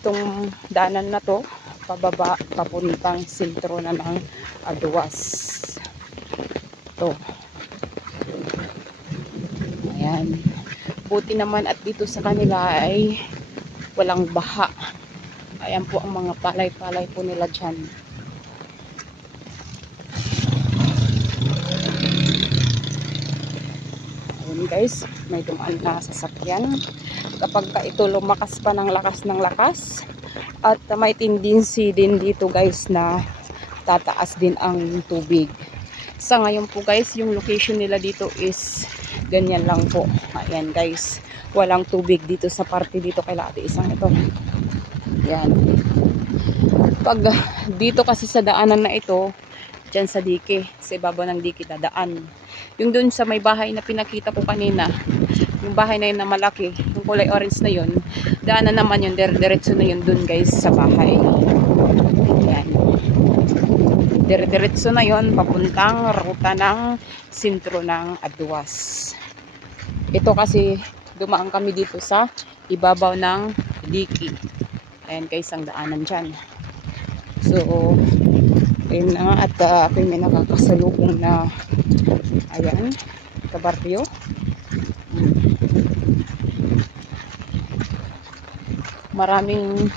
itong daanan na to pababa papuntang sentro na ng Aduas. To. Ayan. Buti naman at dito sa kanila ay walang baha. Ayan po ang mga palay-palay po nila dyan. Ayan guys, may dumaan na sasakyan. Kapag ka ito lumakas pa ng lakas at may tendency din dito guys na tataas din ang tubig. Sa ngayon po guys, yung location nila dito is ganyan lang po. Ayan guys, walang tubig dito sa parte dito kay Ate Isang ito. Ayan. Pag dito kasi sa daanan na ito, dyan sa dike, sa ibabaw ng dike dadaan. Yung dun sa may bahay na pinakita ko kanina, yung bahay na yun na malaki, yung kulay orange na yun, daanan naman yun, diretso na yun dun guys sa bahay. Ayan. Diretso na yon papuntang ruta ng sentro ng Aduas. Ito kasi dumaan kami dito sa ibabaw ng diki. Ayan guys ang daanan dyan. So ayun na nga at ako'y may nakakasalubong na ayan kabaryo. Maraming